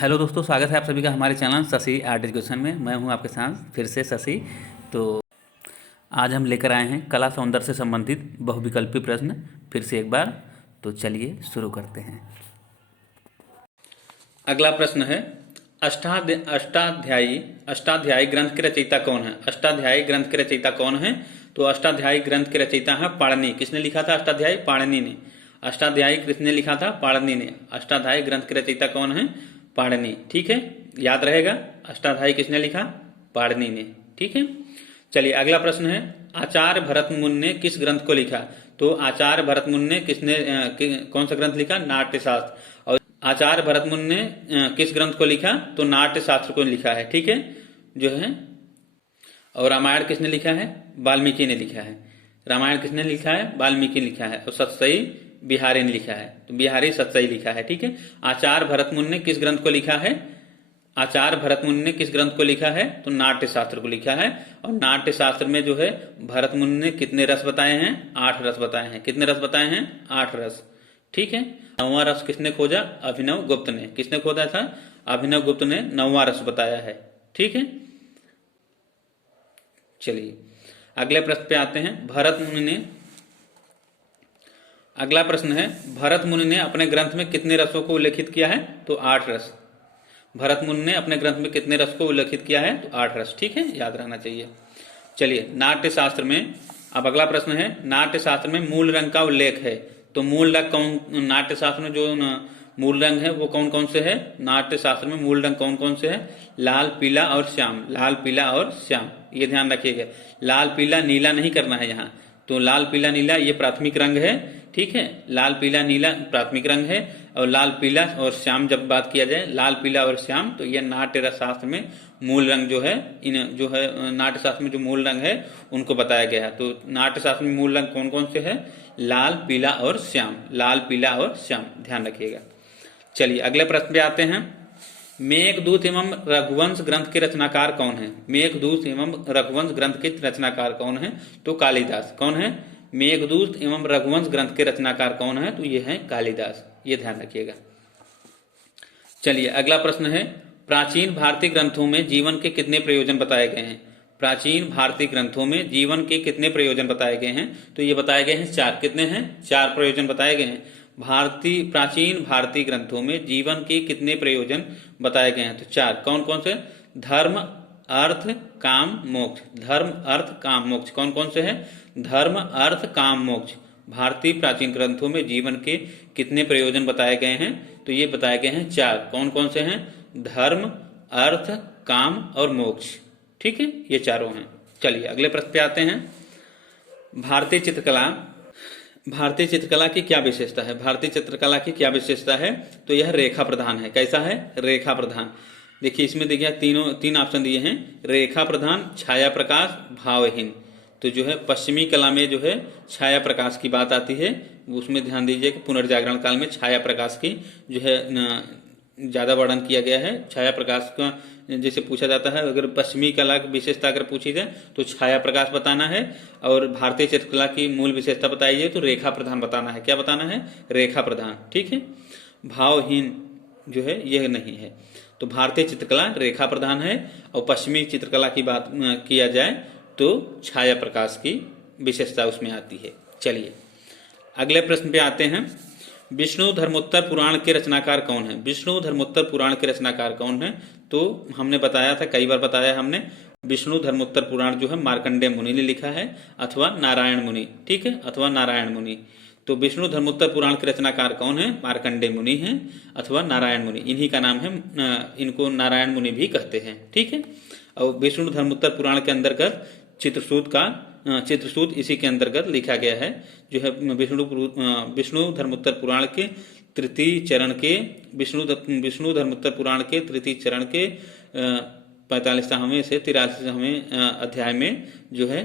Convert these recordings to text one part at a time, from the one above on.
Hello दोस्तों, स्वागत है आप सभी का हमारे चैनल शशि आर्ट एजुकेशन में। मैं हूं आपके साथ फिर से शशि। तो आज हम लेकर आए हैं कला सौंदर्य से संबंधित बहुविकल्पी प्रश्न फिर से एक बार। तो चलिए शुरू करते हैं। अगला प्रश्न है, अष्टाध्यायी अष्टाध्यायी ग्रंथ के रचयिता कौन है? अष्टाध्यायी ग्रंथ के रचयिता कौन है? तो अष्टाध्यायी ग्रंथ के रचयिता है पाणिनि। किसने लिखा था अष्टाध्यायी? पाणिनि ने। अष्टाध्यायी किसने लिखा था? पाणिनि ने। अष्टाध्यायी ग्रंथ के रचयिता कौन है? पाणिनि। ठीक है, याद रहेगा। अष्टाध्यायी किसने लिखा? पाणिनि ने। ठीक है, चलिए अगला प्रश्न है, आचार्य भरतमुनि ने किस ग्रंथ को लिखा? तो आचार्य भरतमुनि ने कौन सा ग्रंथ लिखा? नाट्यशास्त्र। और आचार्य भरतमुनि ने किस ग्रंथ को लिखा? तो नाट्यशास्त्र को लिखा है। ठीक है, जो है। और रामायण किसने लिखा है? वाल्मीकि ने लिखा है। रामायण किसने लिखा है? वाल्मीकि ने लिखा है। और सतसई बिहारी ने लिखा है। तो बिहारी सतसई लिखा है। ठीक है, आचार्य भरतमुनि ने किस ग्रंथ को लिखा है? आचार्य भरतमुनि ने किस ग्रंथ को लिखा है? तो नाट्यशास्त्र को लिखा है। और नाट्यशास्त्र में जो है भरतमुनि ने कितने रस बताए हैं? 8 रस बताए हैं। कितने रस बताए हैं? 8 रस। ठीक है, 9वां रस किसने खोजा? अभिनव गुप्त ने। किसने खोजा था? अभिनव गुप्त ने 9वां रस बताया है। ठीक है, चलिए अगले प्रश्न पे आते हैं। अगला प्रश्न है, भरत मुनि ने अपने ग्रंथ में कितने रसों को उल्लेखित किया है? तो 8 रस। भरत मुनि ने अपने ग्रंथ में कितने रस को उल्लेखित किया है? तो 8 रस। ठीक है, याद रहना चाहिए। चलिए नाट्यशास्त्र में अब अगला प्रश्न है, नाट्यशास्त्र में मूल रंग का उल्लेख है। तो मूल रंग कौन? नाट्यशास्त्र में जो मूल रंग है वो कौन कौन से है? नाट्यशास्त्र में मूल रंग कौन कौन से है? लाल, पीला और श्याम। लाल, पीला और श्याम, ये ध्यान रखिएगा। लाल, पीला, नीला नहीं करना है यहाँ। तो लाल, पीला, नीला ये प्राथमिक रंग है। ठीक है, लाल, पीला, नीला प्राथमिक रंग है। और लाल, पीला और श्याम जब बात किया जाए, लाल, पीला और श्याम, तो यह नाट्य रस शास्त्र में मूल रंग जो है, इन जो है नाट्य शास्त्र में जो मूल रंग है उनको बताया गया है। तो नाट्य शास्त्र में मूल रंग कौन कौन से है? लाल, पीला और श्याम। लाल, पीला और श्याम, ध्यान रखिएगा। चलिए अगले प्रश्न पे आते हैं। मेघदूत एवं रघुवंश ग्रंथ के रचनाकार कौन है? मेघदूत एवं रघुवंश ग्रंथ के रचनाकार कौन है? तो कालिदास। कौन है? मेघदूत एवं रघुवंश ग्रंथ के रचनाकार कौन है? तो ये है कालिदास। ये ध्यान रखिएगा। चलिए अगला प्रश्न है, प्राचीन भारतीय ग्रंथों में जीवन के कितने प्रयोजन बताए गए हैं? प्राचीन भारतीय ग्रंथों में जीवन के कितने प्रयोजन बताए गए हैं? तो ये बताए गए हैं 4। कितने हैं? 4 प्रयोजन बताए गए हैं। प्राचीन भारतीय ग्रंथों में जीवन के कितने प्रयोजन बताए गए हैं? तो 4। कौन कौन से? धर्म, अर्थ, काम, मोक्ष। धर्म, अर्थ, काम, मोक्ष कौन कौन से हैं? धर्म, अर्थ, काम, मोक्ष। भारतीय प्राचीन ग्रंथों में जीवन के कितने प्रयोजन बताए गए हैं? तो ये बताए गए हैं 4। कौन कौन से हैं? धर्म, अर्थ, काम और मोक्ष। ठीक है, ये चारों हैं। चलिए अगले प्रश्न पे आते हैं। भारतीय चित्रकला भारतीय चित्रकला की क्या विशेषता है? भारतीय चित्रकला की क्या विशेषता है? तो यह रेखा प्रधान है। कैसा है? रेखा प्रधान। देखिए इसमें देखिए तीन ऑप्शन दिए हैं, रेखा प्रधान, छाया प्रकाश, भावहीन। तो जो है पश्चिमी कला में जो है छाया प्रकाश की बात आती है, उसमें ध्यान दीजिए कि पुनर्जागरण काल में छाया प्रकाश की जो है ज्यादा वर्णन किया गया है। छाया प्रकाश का जैसे पूछा जाता है, अगर पश्चिमी कला की विशेषता अगर पूछी जाए तो छाया प्रकाश बताना है। और भारतीय चित्रकला की मूल विशेषता बताई जाए तो रेखा प्रधान बताना है। क्या बताना है? रेखा प्रधान। ठीक है, भावहीन जो है यह नहीं है। तो भारतीय चित्रकला रेखा प्रधान है। और पश्चिमी चित्रकला की बात किया जाए तो छाया प्रकाश की विशेषता उसमें आती है। चलिए अगले प्रश्न पे आते हैं। विष्णु धर्मोत्तर पुराण के रचनाकार कौन है? विष्णु धर्मोत्तर पुराण के रचनाकार कौन है? तो हमने बताया था, कई बार बताया हमने, विष्णु धर्मोत्तर पुराण जो है मार्कंडेय मुनि ने लिखा है अथवा नारायण मुनि। ठीक है, अथवा नारायण मुनि। तो विष्णु धर्मोत्तर पुराण के रचनाकार कौन है? मार्कंडेय मुनि है अथवा नारायण मुनि। इन्हीं का नाम है, इनको नारायण मुनि भी कहते हैं। ठीक है, और विष्णु धर्मोत्तर पुराण के अंतर्गत चित्रसूत इसी के अंतर्गत लिखा गया है। जो है विष्णु धर्मोत्तर पुराण के तृतीय चरण के विष्णु धर्मोत्तर पुराण के तृतीय चरण के 45वें से 83वें अध्याय में जो है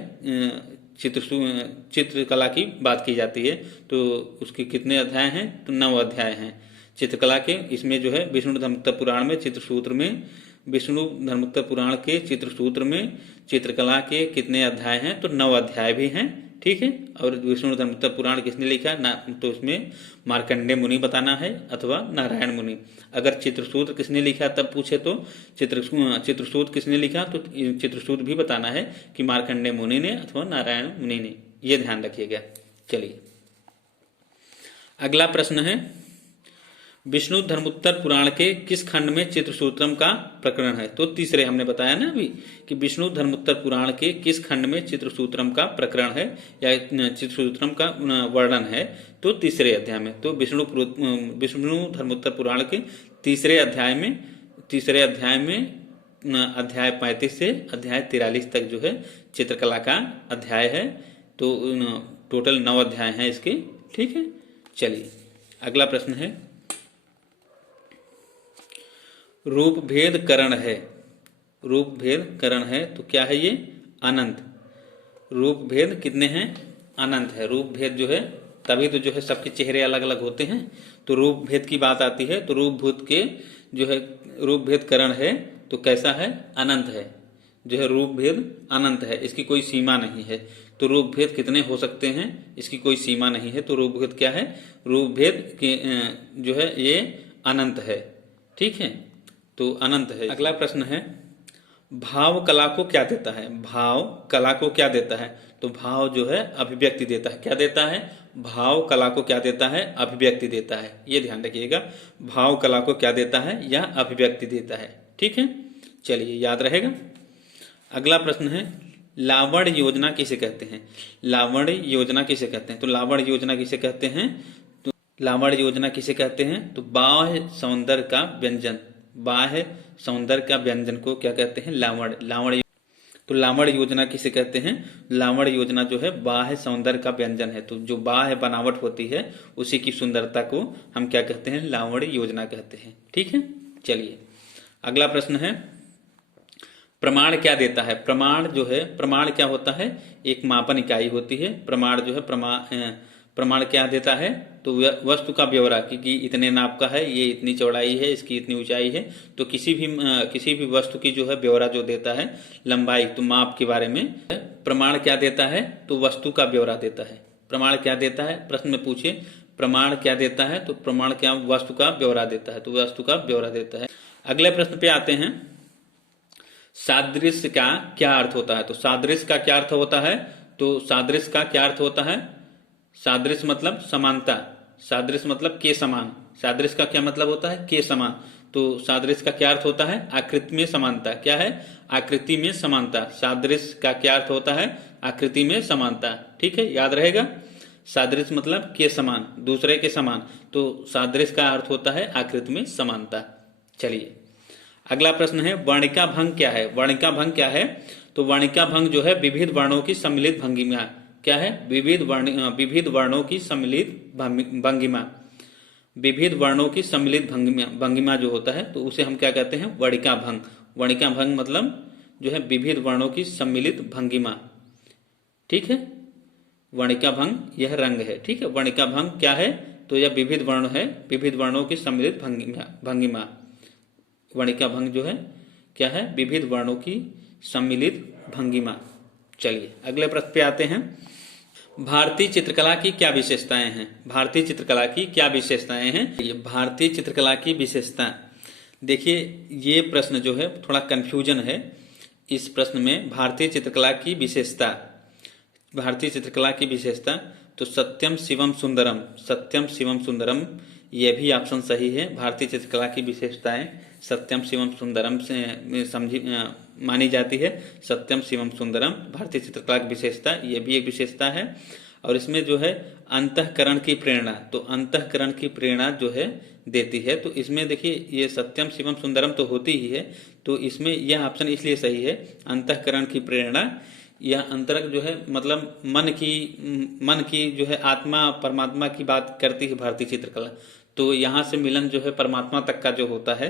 चित्रकला की बात की जाती है। तो उसके कितने अध्याय हैं? तो 9 अध्याय हैं चित्रकला के। इसमें जो है विष्णु धर्मोत्तर पुराण में चित्रसूत्र में, विष्णु धर्मोत्तर पुराण के चित्रसूत्र में चित्रकला के कितने अध्याय हैं? तो 9 अध्याय भी हैं। ठीक है। और विष्णु धर्मोत्तर पुराण किसने लिखा ना, तो इसमें मार्कंडेय मुनि बताना है अथवा नारायण मुनि। अगर चित्रसूत्र किसने लिखा तब पूछे तो चित्रसूत्र किसने लिखा, तो चित्रसूत्र भी बताना है कि मार्कंडेय मुनि ने अथवा नारायण मुनि ने, ये ध्यान रखिएगा। चलिए अगला प्रश्न है, विष्णु धर्मोत्तर पुराण के किस खंड में चित्रसूत्रम का प्रकरण है। तो तीसरे, हमने बताया ना अभी कि विष्णु धर्मोत्तर पुराण के किस खंड में चित्रसूत्रम का प्रकरण है या चित्रसूत्रम का वर्णन है, तो तीसरे अध्याय में। तो विष्णु धर्मोत्तर पुराण के तीसरे अध्याय में अध्याय 35 से अध्याय 43 तक जो है चित्रकला का अध्याय है। तो टोटल 9 अध्याय हैं इसके, ठीक है। चलिए अगला प्रश्न है, रूप भेद करण है। रूप भेद करण है तो क्या है ये, अनंत। रूप भेद कितने हैं, अनंत है। रूप भेद जो है तभी तो जो है सबके चेहरे अलग अलग होते हैं, तो रूप भेद की बात आती है। तो रूप भेद के जो है रूप भेद करण है तो कैसा है, अनंत है। जो है रूप भेद अनंत है, इसकी कोई सीमा नहीं है। तो रूप भेद कितने हो सकते हैं, इसकी कोई सीमा नहीं है। तो रूप भेद क्या है, रूप भेद के जो है ये अनंत है, ठीक है। तो अनंत है। अगला प्रश्न है, भाव कला को क्या देता है। भाव कला को क्या देता है, तो भाव जो है अभिव्यक्ति देता है। क्या देता है, भाव कला को क्या देता है, अभिव्यक्ति देता है। ये ध्यान रखिएगा, भाव कला को क्या देता है, यह अभिव्यक्ति देता है, ठीक है। चलिए याद रहेगा। अगला प्रश्न है, लावण योजना किसे कहते हैं। लावण योजना किसे कहते हैं, तो लावण योजना किसे कहते हैं, तो लावण योजना किसे कहते हैं, तो बाह्य सौंदर्य का व्यंजन। बाह्य सौंदर्य का व्यंजन को क्या कहते हैं, लावण। लावण तो लावण योजना किसे कहते हैं, लावण योजना जो है बाह्य सौंदर्य का व्यंजन है। तो जो बाह्य बनावट होती है उसी की सुंदरता को हम क्या कहते हैं, लावण योजना कहते हैं, ठीक है। चलिए अगला प्रश्न है, प्रमाण क्या देता है। प्रमाण जो है, प्रमाण क्या होता है, एक मापन इकाई होती है। प्रमाण जो है प्रमाण क्या देता है, तो वस्तु का ब्यौरा कि इतने नाप का है, ये इतनी चौड़ाई है, इसकी इतनी ऊंचाई है। तो किसी भी वस्तु की जो है ब्यौरा जो देता है, लंबाई, तो माप के बारे में प्रमाण क्या देता है, तो वस्तु का ब्यौरा देता है। प्रमाण क्या देता है, प्रश्न में पूछे प्रमाण क्या देता है, तो प्रमाण क्या वस्तु का ब्यौरा देता है, तो वस्तु का ब्यौरा देता है। अगले प्रश्न पे आते हैं, सादृश्य का क्या अर्थ होता है। तो सादृश्य का क्या अर्थ होता है, तो सादृश्य का क्या अर्थ होता है, सादृश्य मतलब समानता। सादृश्य मतलब के समान। सादृश्य का क्या मतलब होता है, के समान। तो सादृश्य का क्या अर्थ होता है, आकृति में समानता। क्या है, आकृति में समानता। सादृश्य का क्या अर्थ होता है, आकृति में समानता, ठीक है, याद रहेगा। सादृश्य मतलब के समान, दूसरे के समान। तो सादृश्य का अर्थ होता है आकृति में समानता। चलिए अगला प्रश्न है, वर्णिका भंग क्या है। वर्णिका भंग क्या है, तो वर्णिका भंग जो है विविध वर्णों की सम्मिलित भंगिमा। क्या है, विविध वर्णों की सम्मिलित भंगिमा। विविध वर्णों की सम्मिलित भंगिमा जो होता है तो उसे हम क्या कहते हैं, वर्णिका भंग। वर्णिका भंग मतलब जो है विविध वर्णों की सम्मिलित भंगिमा, ठीक है। वर्णिका भंग यह रंग है, ठीक है। वर्णिका भंग क्या है, तो यह विविध वर्ण है, विविध वर्णों की सम्मिलित भंगिमा। वर्णिका भंग जो है क्या है, विविध वर्णों की सम्मिलित भंगिमा। चलिए अगले प्रश्न पे आते हैं, भारतीय चित्रकला की क्या विशेषताएं हैं। भारतीय चित्रकला की क्या विशेषताएं हैं, ये भारतीय चित्रकला की विशेषता। देखिए ये प्रश्न जो है थोड़ा कंफ्यूजन है इस प्रश्न में। भारतीय चित्रकला की विशेषता, भारतीय चित्रकला की विशेषता, तो सत्यम शिवम सुंदरम। सत्यम शिवम सुंदरम ये भी ऑप्शन सही है। भारतीय चित्रकला की विशेषताएं सत्यम शिवम सुंदरम से समझी मानी जाती है। सत्यम शिवम सुंदरम भारतीय चित्रकला की विशेषता, ये भी एक विशेषता है। और इसमें जो है अंतःकरण की प्रेरणा, तो अंतःकरण की प्रेरणा जो है देती है। तो इसमें देखिए ये सत्यम शिवम सुंदरम तो होती ही है, तो इसमें यह ऑप्शन इसलिए सही है, अंतःकरण की प्रेरणा। यह अंतरंग जो है मतलब मन की जो है आत्मा परमात्मा की बात करती है भारतीय चित्रकला। तो यहाँ से मिलन जो है परमात्मा तक का जो होता है,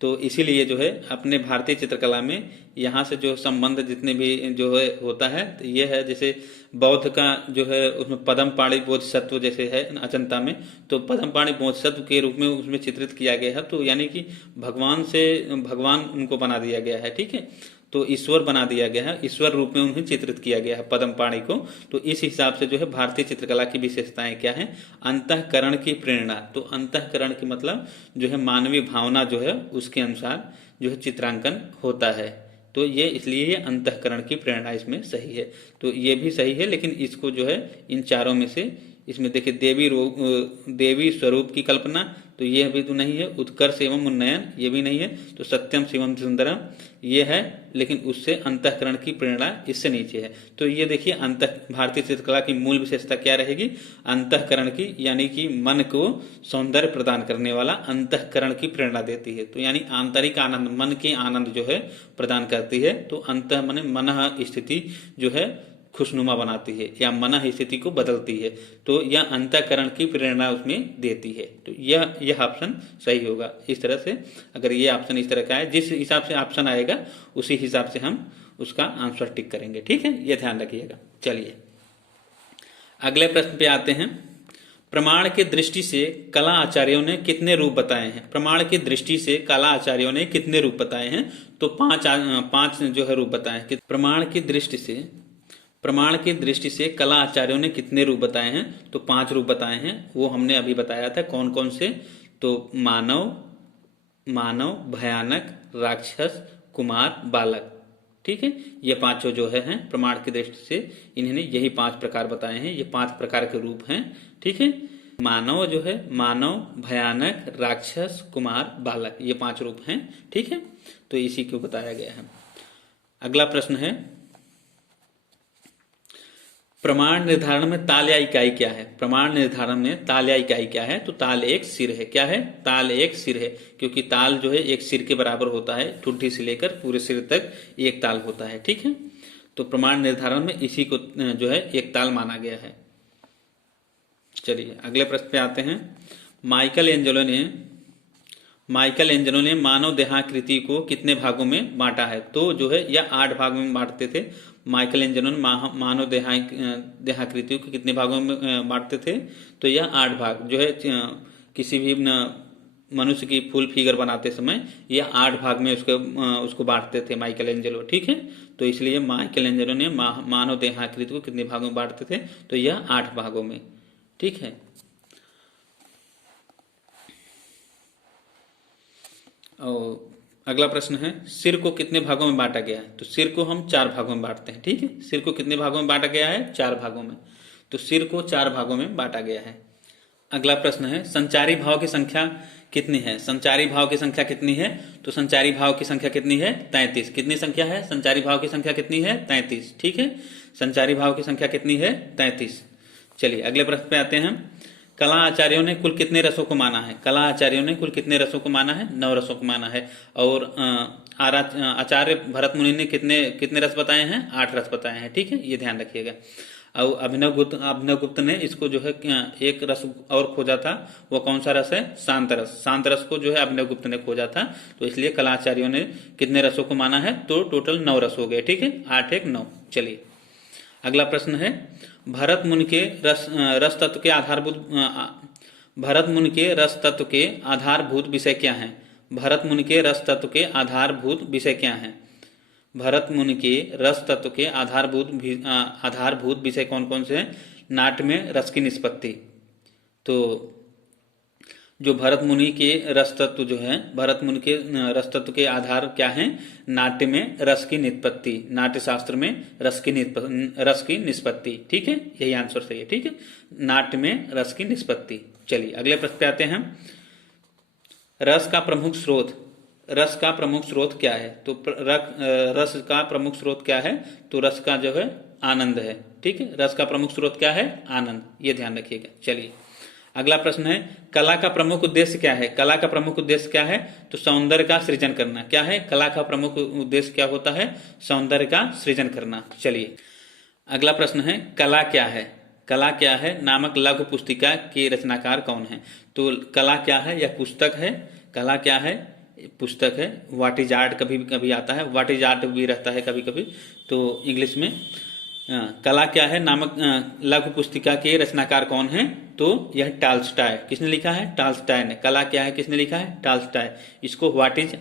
तो इसीलिए जो है अपने भारतीय चित्रकला में यहाँ से जो संबंध जितने भी जो है होता है, तो ये है जैसे बौद्ध का जो है उसमें पद्मपाणि बोधिसत्व जैसे है अजंता में, तो पद्मपाणि बोधिसत्व के रूप में उसमें चित्रित किया गया है। तो यानी कि भगवान से भगवान उनको बना दिया गया है, ठीक है। तो ईश्वर बना दिया गया है, ईश्वर रूप में उन्हें चित्रित किया गया है पद्म पाणि को। तो इस हिसाब से जो है भारतीय चित्रकला की विशेषताएं क्या है, अंतःकरण की प्रेरणा। तो अंतःकरण की मतलब जो है मानवीय भावना जो है उसके अनुसार जो है चित्रांकन होता है। तो ये इसलिए ये अंतःकरण की प्रेरणा इसमें सही है। तो ये भी सही है, लेकिन इसको जो है इन चारों में से इसमें देखिए देवी स्वरूप की कल्पना, तो ये भी तो नहीं है। उत्कर्ष एवं उन्नयन, ये भी नहीं है। तो सत्यम शिवम सुंदरम ये है, लेकिन उससे अंतःकरण की प्रेरणा इससे नीचे है। तो ये देखिए भारतीय चित्रकला की मूल विशेषता क्या रहेगी, अंतःकरण की, यानी कि मन को सौंदर्य प्रदान करने वाला अंतःकरण की प्रेरणा देती है। तो यानी आंतरिक आनंद, मन के आनंद जो है प्रदान करती है। तो अंतः मन स्थिति जो है खुशनुमा बनाती है या मन स्थिति को बदलती है। तो यह अंतःकरण की प्रेरणा उसमें देती है। तो यह ऑप्शन सही होगा। इस तरह से अगर ये ऑप्शन इस तरह का है, जिस हिसाब से ऑप्शन आएगा उसी हिसाब से हम उसका आंसर टिक करेंगे। ठीक है, ये ध्यान रखिएगा। चलिए अगले प्रश्न पे आते हैं। प्रमाण के दृष्टि से कला आचार्यों ने कितने रूप बताए हैं? प्रमाण की दृष्टि से कला आचार्यों ने कितने रूप बताए हैं? तो पांच जो है रूप बताए हैं। प्रमाण की दृष्टि से कला आचार्यों ने कितने रूप बताए हैं? तो 5 रूप बताए हैं। वो हमने अभी बताया था कौन कौन से। तो मानव, भयानक, राक्षस, कुमार, बालक। ठीक है, ये पांचों जो है प्रमाण की दृष्टि से इन्होंने यही 5 प्रकार बताए हैं। ये 5 प्रकार के रूप हैं। ठीक है, मानव जो है, मानव, भयानक, राक्षस, कुमार, बालक, ये 5 रूप हैं। ठीक है, तो इसी को बताया गया है। अगला प्रश्न है, प्रमाण निर्धारण में ताल या इकाई क्या है? प्रमाण निर्धारण में ताल या इकाई क्या है? तो ताल एक सिर है। क्या है? ताल एक सिर है, क्योंकि ताल जो है एक सिर के बराबर होता है। ठुड्डी से लेकर पूरे सिर तक एक ताल होता है। ठीक है, तो प्रमाण निर्धारण में इसी को जो है एक ताल माना गया है। चलिए अगले प्रश्न पे आते हैं। माइकल एंजेलो ने मानव देहाकृति को कितने भागों में बांटा है? तो जो है यह 8 भागों में बांटते थे। माइकल एंजेलो ने मानव देहाकृति को कितने भागों में बांटते थे? तो यह 8 भाग जो है किसी भी मनुष्य की फुल फिगर बनाते समय यह 8 भाग में उसको बांटते थे माइकल एंजेलो। ठीक है, तो इसलिए माइकल एंजेलो ने मानव देहाकृति को कितने भागों में बांटते थे? तो यह 8 भागों में। ठीक है, और अगला प्रश्न है, सिर को कितने भागों में बांटा गया है? तो सिर को हम 4 भागों में बांटते हैं। ठीक है, सिर को कितने भागों में बांटा गया है? 4 भागों में। तो सिर को 4 भागों में बांटा गया है। अगला प्रश्न है, संचारी भाव की संख्या कितनी है? संचारी भाव की संख्या कितनी है? तो संचारी भाव की संख्या कितनी है? 33। कितनी संख्या है? संचारी भाव की संख्या कितनी है? 33। ठीक है, संचारी भाव की संख्या कितनी है? 33। चलिए अगले प्रश्न पे आते हैं। कला आचार्यों ने कुल कितने रसों को माना है? कला आचार्यों ने कुल कितने रसों को माना है? 9 रसों को माना है। और आचार्य भरत मुनि ने कितने रस बताए हैं? 8 रस बताए हैं। ठीक है, ये ध्यान रखिएगा। और अभिनव गुप्त ने इसको जो है एक रस और खोजा था। वो कौन सा रस है? शांत रस। शांत रस को जो है अभिनव गुप्त ने खोजा था। तो इसलिए कला आचार्यों ने कितने रसों को माना है? तो टोटल 9 रस हो गए। ठीक है, 8 1 9। चलिए अगला प्रश्न है, भरत मुनि के रस तत्व के आधारभूत विषय क्या हैं? भरत मुनि के रस तत्व के आधारभूत विषय क्या हैं? भरत मुनि के रस तत्व के आधारभूत विषय कौन कौन से हैं? नाट्य में रस की निष्पत्ति। तो जो भरत मुनि के रस तत्व जो है, भरत मुनि के रस तत्व के आधार क्या हैं? नाट्य में रस की निष्पत्ति। नाट्य शास्त्र में रस की निष्पत्ति। ठीक है, यही आंसर सही है। ठीक है, नाट्य में रस की निष्पत्ति। चलिए अगले प्रश्न पे आते हैं। रस का प्रमुख स्रोत क्या है? तो रस का प्रमुख स्रोत क्या है? तो रस का जो है आनंद है। ठीक है, रस का प्रमुख स्रोत क्या है? आनंद। ये ध्यान रखिएगा। चलिए अगला प्रश्न है, कला का प्रमुख उद्देश्य क्या है? कला का प्रमुख उद्देश्य क्या है? तो सौंदर्य का सृजन करना। क्या है? कला का प्रमुख उद्देश्य क्या होता है? सौंदर्य का सृजन करना। चलिए अगला प्रश्न है, कला क्या है? कला क्या है नामक लघु पुस्तिका के रचनाकार कौन है? तो कला क्या है? यह पुस्तक है। कला क्या है? पुस्तक है। व्हाट इज आर्ट कभी कभी आता है, व्हाट इज आर्ट भी रहता है कभी कभी तो इंग्लिश में। कला क्या है नामक लघु पुस्तिका के रचनाकार कौन है? तो यह टॉल्स्टॉय। किसने लिखा है? टॉल्स्टॉय ने। कला क्या है किसने लिखा है? टॉल्स्टॉय। इसको व्हाट इज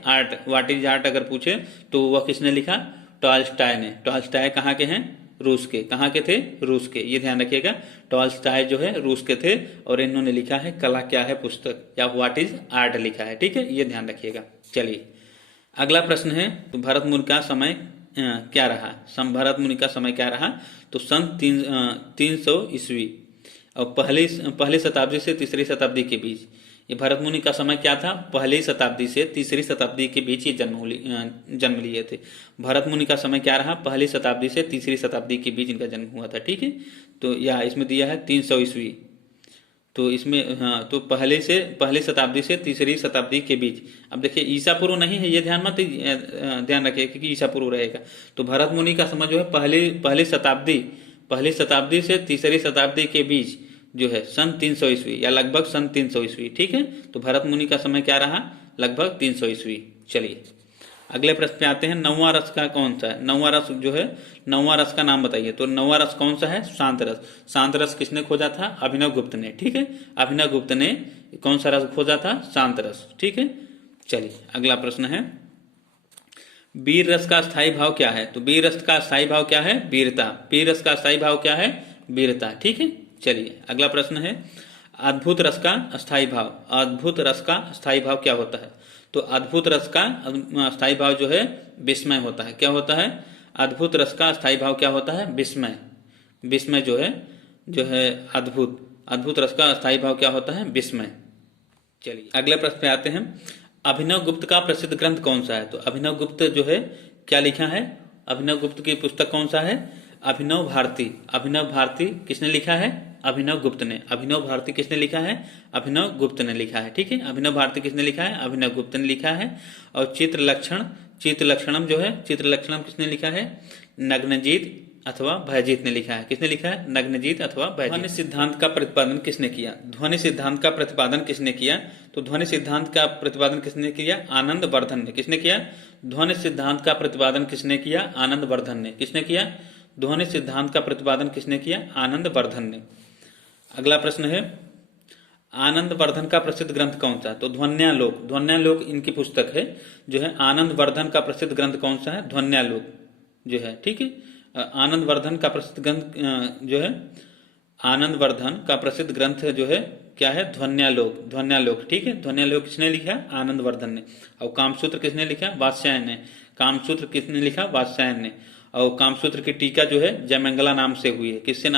आर्ट अगर पूछे तो वह किसने लिखा? टॉल्स्टॉय ने। टॉल्स्टॉय कहाँ के हैं? रूस के। कहाँ के थे? रूस के। ये ध्यान रखिएगा, टॉल्स्टॉय जो है रूस के थे और इन्होंने लिखा है कला क्या है पुस्तक, या व्हाट इज आर्ट लिखा है। ठीक है, ये ध्यान रखिएगा। चलिए अगला प्रश्न है, तो भरत मुनि का समय क्या रहा? भरत मुनि का समय क्या रहा? तो सन 300 ईस्वी और पहली शताब्दी से तीसरी शताब्दी के बीच। ये भरत मुनि का समय क्या था? पहली शताब्दी से तीसरी शताब्दी के बीच ये जन्म लिए थे। भरत मुनि का समय क्या रहा? पहली शताब्दी से तीसरी शताब्दी के बीच इनका जन्म हुआ था। ठीक है, तो या इसमें दिया है 300 ईस्वी, तो इसमें तो पहली शताब्दी से तीसरी शताब्दी के बीच। अब देखिए ईसा पूर्व नहीं है, ये ध्यान रखिए कि ईसा पूर्व रहेगा। तो भरत मुनि का समय जो है पहली शताब्दी से तीसरी शताब्दी के बीच जो है सन 300 ईस्वी या लगभग सन 300 ईस्वी। ठीक है, तो भरत मुनि का समय क्या रहा? लगभग 300 ईस्वी। चलिए अगले प्रश्न पे आते हैं, नौवां रस का कौन सा है? नौवां रस जो है, नौवां रस का नाम बताइए। तो नौवां रस कौन सा है? शांत रस। शांत रस किसने खोजा था? अभिनव गुप्त ने। ठीक है, अभिनव गुप्त ने कौन सा रस खोजा था? शांत रस। ठीक है, चलिए अगला प्रश्न है, वीर रस का स्थायी भाव क्या है? तो वीर रस का स्थायी भाव क्या है? वीरता। वीर रस का स्थायी भाव क्या है? वीरता। ठीक है, चलिए अगला प्रश्न है, अद्भुत रस का स्थायी भाव। अद्भुत रस का स्थायी भाव क्या होता है? तो अद्भुत रस का स्थायी भाव जो है विस्मय होता है। क्या होता है? अद्भुत रस का स्थायी भाव क्या होता है? विस्मय। विस्मय जो है अद्भुत रस का स्थायी भाव क्या होता है? विस्मय। चलिए अगले प्रश्न पे आते हैं, अभिनव गुप्त का प्रसिद्ध ग्रंथ कौन सा है? तो अभिनव गुप्त जो है क्या लिखा है? अभिनव गुप्त की पुस्तक कौन सा है? अभिनव भारती। अभिनव भारती किसने लिखा है? अभिनव गुप्त ने। अभिनव भारती किसने लिखा है? अभिनव गुप्त ने लिखा है। ठीक है, अभिनव भारती किसने लिखा है? अभिनव गुप्त ने लिखा है। और चित्रलक्षणम जो है, चित्रलक्षणम किसने लिखा है? नग्नजीत अथवा भयजीत ने लिखा है। किसने लिखा है? नग्नजीत अथवा भयजीत। ध्वनि सिद्धांत का प्रतिपादन किसने किया? ध्वनि सिद्धांत का प्रतिपादन किसने किया? तो ध्वनि सिद्धांत का प्रतिपादन किसने किया? आनंद वर्धन ने। किसने किया? ध्वनि सिद्धांत का प्रतिपादन किसने किया? आनंद वर्धन ने। किसने किया? ध्वनि सिद्धांत का प्रतिपादन किसने किया? आनंद वर्धन ने। अगला प्रश्न है, आनंद वर्धन का प्रसिद्ध ग्रंथ कौन सा? तो ध्वन्यालोक। ध्वन्यालोक इनकी पुस्तक है जो है। आनंद वर्धन का प्रसिद्ध ग्रंथ कौन सा है? ध्वन्यालोक जो है। ठीक है, आनंद वर्धन का प्रसिद्ध ग्रंथ जो है, आनंद वर्धन का प्रसिद्ध ग्रंथ जो है क्या है? ध्वन्यालोक। ध्वन्यालोक। ठीक है, ध्वन्यालोक किसने लिखा? आनंद वर्धन ने। और कामसूत्र किसने लिखा? वात्स्यायन ने। कामसूत्र किसने लिखा? वात्स्यायन ने। और कामसूत्र की टीका जो है जयमंगला नाम से हुई है। किसके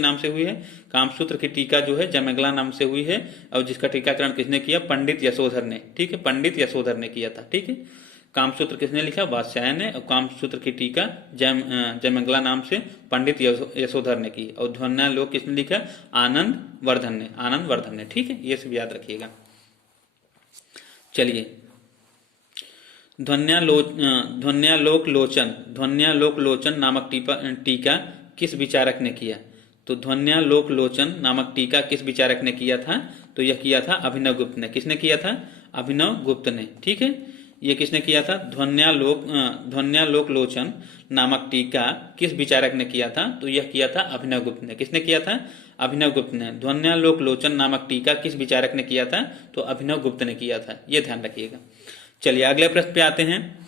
नाम से हुई है? कामसूत्र की टीका जो है जयमंगला नाम से हुई है, और जिसका टीकाकरण किसने किया? पंडित यशोधर ने। ठीक है, पंडित यशोधर ने किया था। ठीक है, कामसूत्र किसने लिखा? वात्स्यायन ने। और कामसूत्र की टीका जयमंगला नाम से पंडित यशोधर ने की। और ध्वन्यालोक किसने लिखा? आनंद वर्धन ने। आनंद वर्धन ने। ठीक है, ये सब याद रखिएगा। चलिए ध्वन्यालोक लोचन नामक टीका किस विचारक ने किया? तो ध्वन्यालोक लोचन नामक टीका किस विचारक ने किया था? तो यह किया था अभिनव गुप्त ने। किसने किया था? अभिनव गुप्त ने। ठीक है, ये किसने किया था? ध्वन्यालोक लोचन नामक टीका किस विचारक ने किया था? तो यह किया था अभिनव गुप्त ने। किसने किया था? अभिनव गुप्त ने। ध्वन्यालोक लोचन नामक टीका किस विचारक ने किया था? तो अभिनव गुप्त ने किया था। ये ध्यान रखिएगा। चलिए अगले प्रश्न पे आते हैं,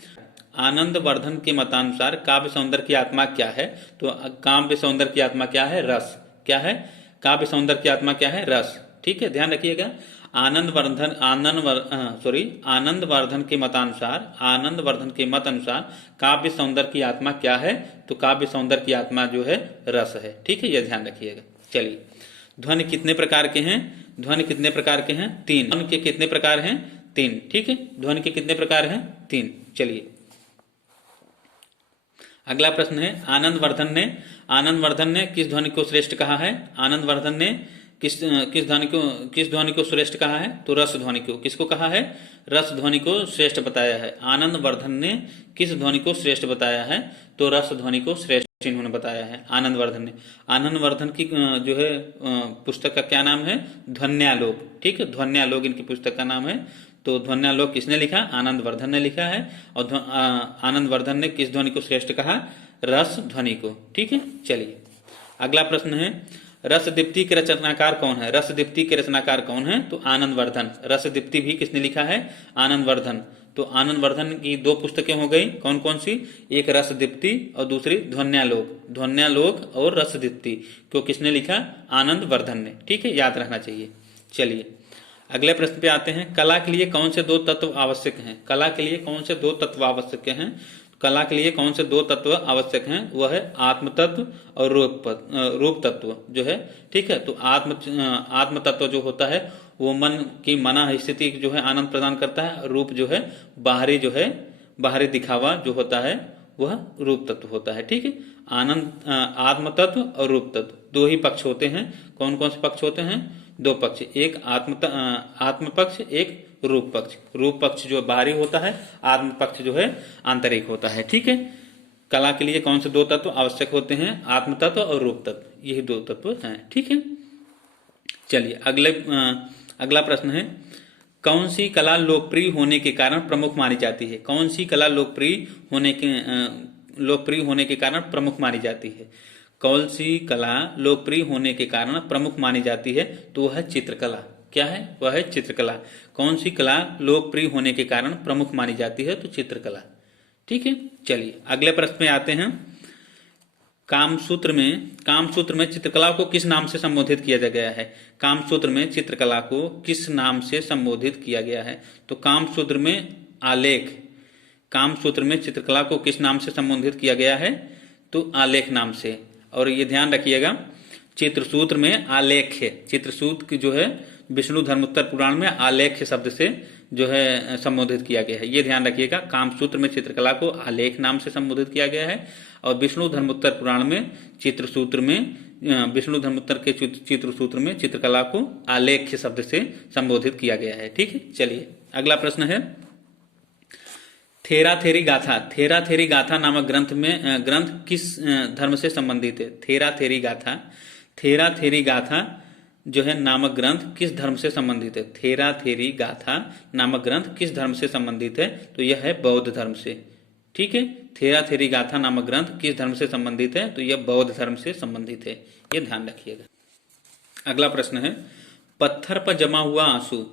आनंद वर्धन के मतानुसार काव्य सौंदर्य की आत्मा क्या है? तो काव्य सौंदर्य की आत्मा क्या है? रस। क्या है? काव्य सौंदर्य की आत्मा क्या है? रस। ठीक है, ध्यान रखिएगा। आनंद वर्धन के मत अनुसार काव्य सौंदर्य की आत्मा क्या है? तो काव्य सौंदर्य की आत्मा जो है रस है। ठीक है, यह ध्यान रखिएगा। चलिए ध्वनि कितने प्रकार के हैं? ध्वनि कितने प्रकार के हैं? 3। ध्वनि के कितने प्रकार हैं? 3। ठीक है, ध्वनि के कितने प्रकार हैं? 3। चलिए अगला प्रश्न है, आनंद वर्धन ने किस ध्वनि को श्रेष्ठ कहा है? आनंद वर्धन ने किस ध्वनि को श्रेष्ठ कहा है? तो रस ध्वनि को। किसको कहा है? रस ध्वनि को श्रेष्ठ बताया है। आनंद वर्धन ने किस ध्वनि को श्रेष्ठ बताया है? तो रस ध्वनि को श्रेष्ठ इन्होंने बताया है आनंद वर्धन ने। आनंद वर्धन की जो है पुस्तक का क्या नाम है? ध्वन्यालोक। ठीक है, ध्वन्यालोक इनकी पुस्तक का नाम है। तो ध्वन्यालोक किसने लिखा? आनंद वर्धन ने लिखा है। और आनंद वर्धन ने किस ध्वनि को श्रेष्ठ कहा? रस ध्वनि को। ठीक है, चलिए अगला प्रश्न है, रसदीप्ति के रचनाकार कौन है? रसदीप्ति के रचनाकार कौन है? तो आनंद वर्धन। रसदीप्ति भी किसने लिखा है? आनंद वर्धन। तो आनंद वर्धन की दो पुस्तकें हो गई, कौन कौन सी? एक रसदीप्ति और दूसरी ध्वन्यालोक। ध्वन्यालोक और रसदीप्ति को किसने लिखा? आनंद वर्धन ने। ठीक है, याद रखना चाहिए। चलिए अगले प्रश्न पे आते हैं, कला के लिए कौन से दो तत्व आवश्यक हैं? कला के लिए कौन से दो तत्व आवश्यक हैं? कला के लिए कौन से दो तत्व आवश्यक हैं? वह है आत्म तत्व और रूप तत्व जो है। ठीक है, तो आत्म तत्व जो होता है वो मन की मना स्थिति जो है आनंद प्रदान करता है। रूप जो है बाहरी दिखावा जो होता है वह रूप तत्व होता है। ठीक है, आत्म तत्व और रूप तत्व दो ही पक्ष होते हैं। कौन कौन से पक्ष होते हैं? दो पक्ष, एक आत्म पक्ष, एक रूप पक्ष। रूप पक्ष जो बाहरी होता है, आत्म पक्ष जो है आंतरिक होता है। ठीक है, कला के लिए कौन से दो तत्व आवश्यक होते हैं? आत्म तत्व और रूप तत्व, यही दो तत्व हैं। ठीक है, चलिए अगला प्रश्न है, कौन सी कला लोकप्रिय होने के कारण प्रमुख मानी जाती है? कौन सी कला लोकप्रिय होने के कारण प्रमुख मानी जाती है? कौन सी कला लोकप्रिय होने के कारण प्रमुख मानी जाती है? तो वह है चित्रकला। क्या है? वह है चित्रकला। कौन सी कला लोकप्रिय होने के कारण प्रमुख मानी जाती है? तो चित्रकला। ठीक है, चलिए अगले प्रश्न में आते हैं, कामसूत्र में चित्रकला को किस नाम से संबोधित किया गया है? कामसूत्र में चित्रकला को किस नाम से संबोधित किया गया है? तो कामसूत्र में चित्रकला को किस नाम से संबोधित किया गया है? तो आलेख नाम से। और ये ध्यान रखिएगा, चित्रसूत्र में आलेख्य, चित्रसूत्र की जो है विष्णु धर्मोत्तर पुराण में आलेख्य शब्द से जो है संबोधित किया गया है। ये ध्यान रखिएगा, कामसूत्र में चित्रकला को आलेख नाम से संबोधित किया गया है और विष्णु धर्मोत्तर पुराण में विष्णु धर्मोत्तर के चित्रसूत्र में चित्रकला को आलेख्य शब्द से संबोधित किया गया है। ठीक है, चलिए अगला प्रश्न है, थेरा थेरी गाथा नामक ग्रंथ किस धर्म से संबंधित है? थेरा थेरी गाथा जो है नामक ग्रंथ किस धर्म से संबंधित है? थेरा थेरी गाथा नामक ग्रंथ किस धर्म से संबंधित है? तो यह है बौद्ध धर्म से। ठीक है, थेरा थेरी गाथा नामक ग्रंथ किस धर्म से संबंधित है? तो यह बौद्ध धर्म से संबंधित है। ये ध्यान रखिएगा। अगला प्रश्न है, पत्थर पर जमा हुआ आंसू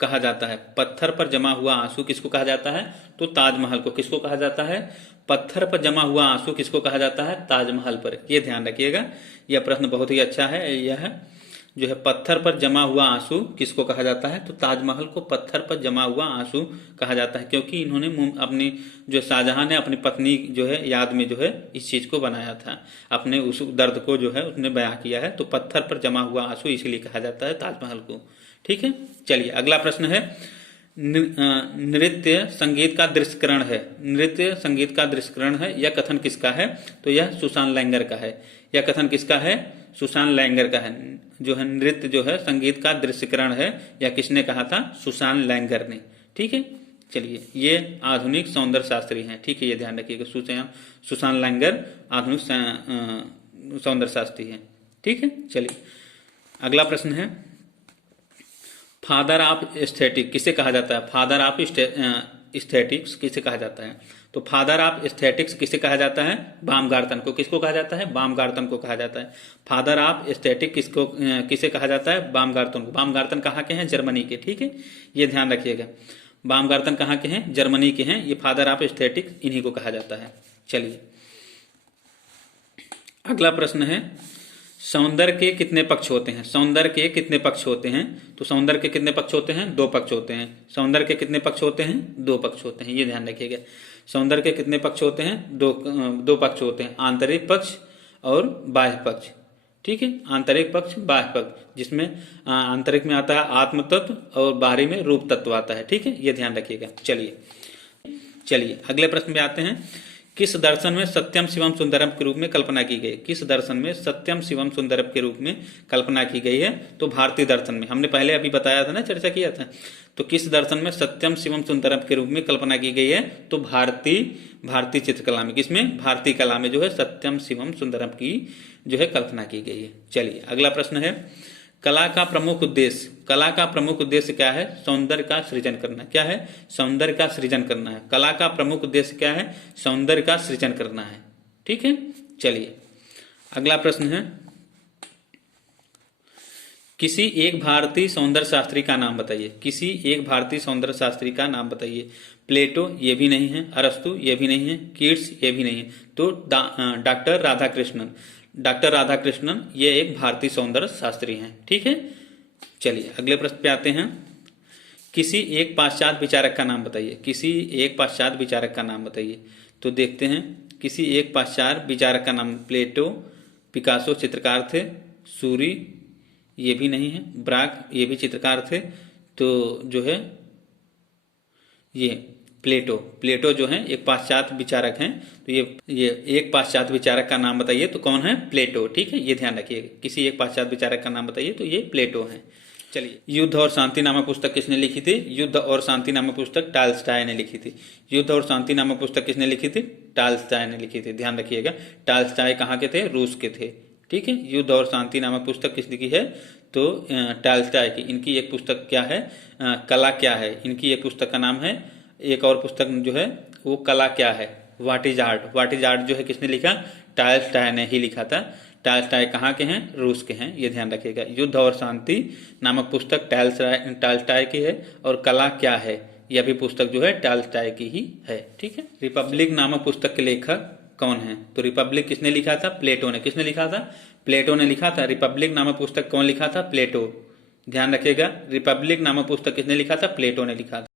कहा जाता है। पत्थर पर जमा हुआ आंसू किसको कहा जाता है? तो ताजमहल को। किसको कहा जाता है? पत्थर पर जमा हुआ आंसू किसको कहा जाता है? ताजमहल पर। यह ध्यान रखिएगा, यह प्रश्न बहुत ही अच्छा है। यह जो है पत्थर पर जमा हुआ आंसू किसको कहा जाता है? तो ताजमहल को पत्थर पर जमा हुआ आंसू कहा जाता है, क्योंकि इन्होंने अपनी जो शाहजहां ने अपनी पत्नी जो है याद में जो है इस चीज को बनाया था, अपने उस दर्द को जो है उसने बयां किया है। तो पत्थर पर जमा हुआ आंसू इसलिए कहा जाता है ताजमहल को। ठीक है, चलिए अगला प्रश्न है, नृत्य संगीत का दृश्यकरण है। नृत्य संगीत का दृश्यकरण है, यह कथन किसका है? तो यह सुसान लैंगर का है। यह कथन किसका है? सुसान लैंगर का है। जो है नृत्य जो है संगीत का दृश्यकरण है, यह किसने कहा था? सुसान लैंगर ने। ठीक है, चलिए ये आधुनिक सौंदर्य शास्त्री हैं। ठीक है, ये ध्यान रखिएगा, सुसान लैंगर आधुनिक सौंदर्य शास्त्री हैं। ठीक है, चलिए अगला प्रश्न है, फादर ऑफ एस्थेटिक किसे कहा जाता है? फादर ऑफ एस्थेटिक्स किसे कहा जाता है? तो फादर ऑफ एस्थेटिक्स किसे कहा जाता है? बामगार्टन को। किसको कहा जाता है? बामगार्टन को कहा जाता है। फादर ऑफ एस्थेटिक किसे कहा जाता है? बामगार्टन को। बामगार्टन कहाँ के हैं? जर्मनी के। ठीक है, ये ध्यान रखिएगा, बामगार्टन कहाँ के हैं? जर्मनी के हैं। ये फादर ऑफ एस्थेटिक्स इन्हीं को कहा जाता है। चलिए अगला प्रश्न है, सौंदर्य के कितने पक्ष होते हैं? सौंदर्य के कितने पक्ष होते हैं? तो सौंदर्य के कितने पक्ष होते हैं? दो पक्ष होते हैं। सौंदर्य के कितने पक्ष होते हैं? दो पक्ष होते हैं। ये ध्यान रखिएगा, सौंदर्य के कितने पक्ष होते हैं? दो पक्ष होते हैं, आंतरिक पक्ष और बाह्य पक्ष। ठीक है, आंतरिक पक्ष, बाह्य पक्ष, जिसमें आंतरिक में आता है आत्म तत्व और बाहरी में रूप तत्व आता है। ठीक है, ये ध्यान रखिएगा। चलिए अगले प्रश्न में आते हैं, किस दर्शन में सत्यम शिवम सुंदरम के रूप में कल्पना की गई? किस दर्शन में सत्यम शिवम सुंदरम के रूप में कल्पना की गई है? तो भारतीय दर्शन में। हमने पहले अभी बताया था ना, चर्चा किया था। तो किस दर्शन में सत्यम शिवम सुंदरम के रूप में कल्पना की गई है? तो भारतीय चित्रकला में। किसमें? भारतीय कला में जो है सत्यम शिवम सुंदरम की जो है कल्पना की गई है। चलिए अगला प्रश्न है, कला का प्रमुख उद्देश्य, कला का प्रमुख उद्देश्य क्या है? सौंदर्य का सृजन करना। क्या है? सौंदर्य का सृजन करना है। कला का प्रमुख उद्देश्य क्या है? सौंदर्य का सृजन करना है। ठीक है, चलिए अगला प्रश्न है, किसी एक भारतीय सौंदर्य शास्त्री का नाम बताइए। किसी एक भारतीय सौंदर्य शास्त्री का नाम बताइए। प्लेटो ये भी नहीं है, अरस्तु ये भी नहीं है, कीट्स ये भी नहीं है, तो डॉक्टर राधाकृष्णन। डॉक्टर राधाकृष्णन ये एक भारतीय सौंदर्य शास्त्री हैं। ठीक है, चलिए अगले प्रश्न पे आते हैं, किसी एक पाश्चात्य विचारक का नाम बताइए। किसी एक पाश्चात्य विचारक का नाम बताइए। तो देखते हैं, किसी एक पाश्चात्य विचारक का नाम, प्लेटो, पिकासो चित्रकार थे, सूरी ये भी नहीं है, ब्राक ये भी चित्रकार थे, तो जो है ये प्लेटो जो है एक पाश्चात्य विचारक हैं। तो ये एक पाश्चात्य विचारक का नाम बताइए, तो कौन है? प्लेटो। ठीक है, ये ध्यान रखिए, किसी एक पाश्चात्य विचारक का नाम बताइए, तो ये प्लेटो है। चलिए, युद्ध और शांति नामक पुस्तक किसने लिखी थी? युद्ध और शांति नामक पुस्तक टॉल्स्टॉय ने लिखी थी। युद्ध और शांति नामक पुस्तक किसने लिखी थी? टॉल्स्टॉय ने लिखी थी। ध्यान रखिएगा, टॉल्स्टॉय कहाँ के थे? रूस के थे। ठीक है, युद्ध और शांति नामक पुस्तक किसने की है? तो टॉल्स्टॉय की। इनकी एक पुस्तक क्या है? कला क्या है, इनकी एक पुस्तक का नाम है। एक और पुस्तक जो है वो कला क्या है, what is art. What is art जो है किसने लिखा? टॉल्स्टॉय ने ही लिखा था। टॉल्स्टॉय कहाँ के हैं? रूस के हैं, ये ध्यान रखिएगा। युद्ध और शांति नामक पुस्तक टॉल्स्टॉय की है, और कला क्या है यह भी पुस्तक जो है टॉल्स्टॉय की ही है। ठीक है, रिपब्लिक नामक पुस्तक के लेखक कौन है? तो रिपब्लिक किसने लिखा था? प्लेटो ने। किसने लिखा था? प्लेटो ने लिखा था। रिपब्लिक नामक पुस्तक कौन लिखा था? प्लेटो। ध्यान रखिएगा, रिपब्लिक नामक पुस्तक किसने लिखा था? प्लेटो ने लिखा था।